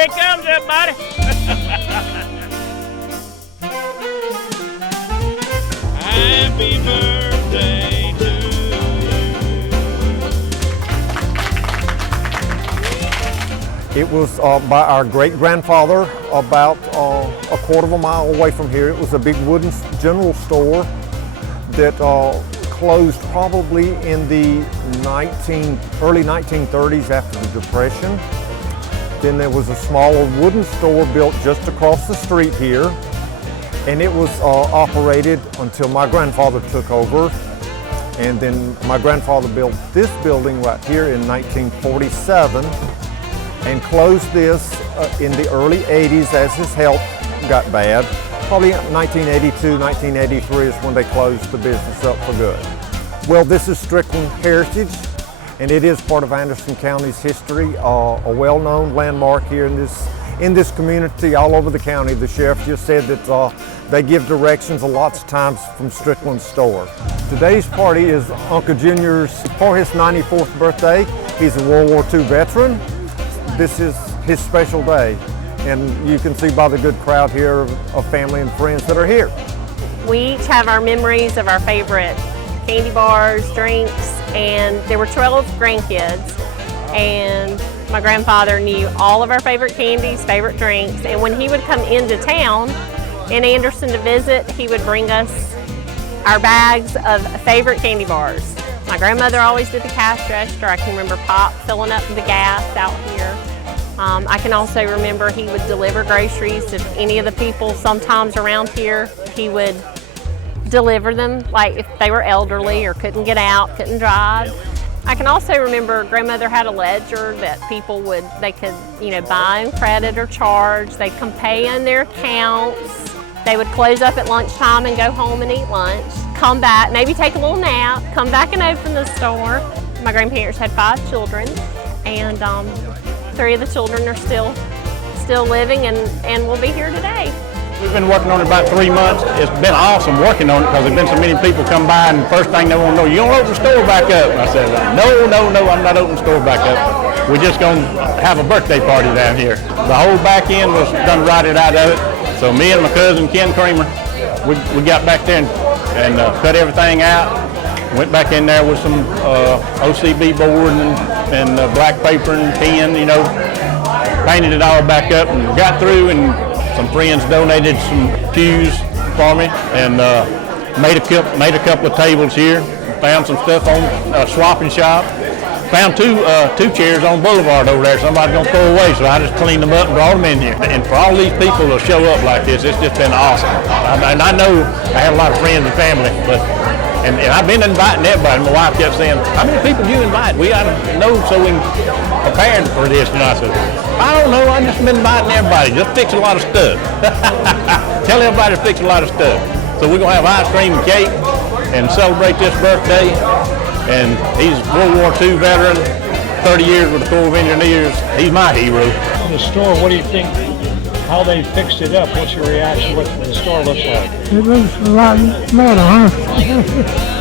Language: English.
Here it comes, everybody. Happy birthday to you. It was by our great-grandfather about a quarter of a mile away from here. It was a big wooden general store that closed probably in the early 1930s after the Depression. Then there was a smaller wooden store built just across the street here, and it was operated until my grandfather took over. And then my grandfather built this building right here in 1947 and closed this in the early 80s as his health got bad. Probably 1982, 1983 is when they closed the business up for good. Well, this is Strickland Heritage, and it is part of Anderson County's history, a well-known landmark here in this community all over the county. The sheriff just said that they give directions lots of times from Strickland's store. Today's party is Uncle Junior's for his 94th birthday. He's a World War II veteran. This is his special day, and you can see by the good crowd here of family and friends that are here. We each have our memories of our favorite candy bars, drinks, and there were 12 grandkids, and my grandfather knew all of our favorite candies, favorite drinks, and when he would come into town in Anderson to visit, he would bring us our bags of favorite candy bars. My grandmother always did the cash register. I can remember Pop filling up the gas out here. I can also remember he would deliver groceries to any of the people sometimes around here. He would deliver them, like if they were elderly or couldn't get out, couldn't drive. I can also remember grandmother had a ledger that people they could, buy and credit or charge. They'd come pay in their accounts. They would close up at lunchtime and go home and eat lunch. Come back, maybe take a little nap, come back and open the store. My grandparents had 5 children, and 3 of the children are still living and will be here today. We've been working on it about 3 months. It's been awesome working on it because there's been so many people come by, and the first thing they want to know, you don't open the store back up? And I said, no, I'm not opening the store back up. We're just going to have a birthday party down here. The whole back end was done right out of it. So me and my cousin Ken Kramer, we got back there and cut everything out. Went back in there with some OCB board and black paper and pen, painted it all back up and got through, and some friends donated some pews for me and made a couple of tables here. Found some stuff on Swap and Shop. Found two chairs on Boulevard over there somebody's gonna throw away, so I just cleaned them up and brought them in here. And for all these people to show up like this, it's just been awesome. And I know I have a lot of friends and family, and I've been inviting everybody. My wife kept saying, how many people do you invite? We gotta know so we can prepare for this. I said, I don't know, I've just been inviting everybody. Just fix a lot of stuff. Tell everybody to fix a lot of stuff. So we're gonna have ice cream and cake and celebrate this birthday. And he's a World War II veteran, 30 years with the Corps of Engineers. He's my hero. In the store, what do you think, how they fixed it up? What's your reaction? What the store looks like? It looks a lot better, huh?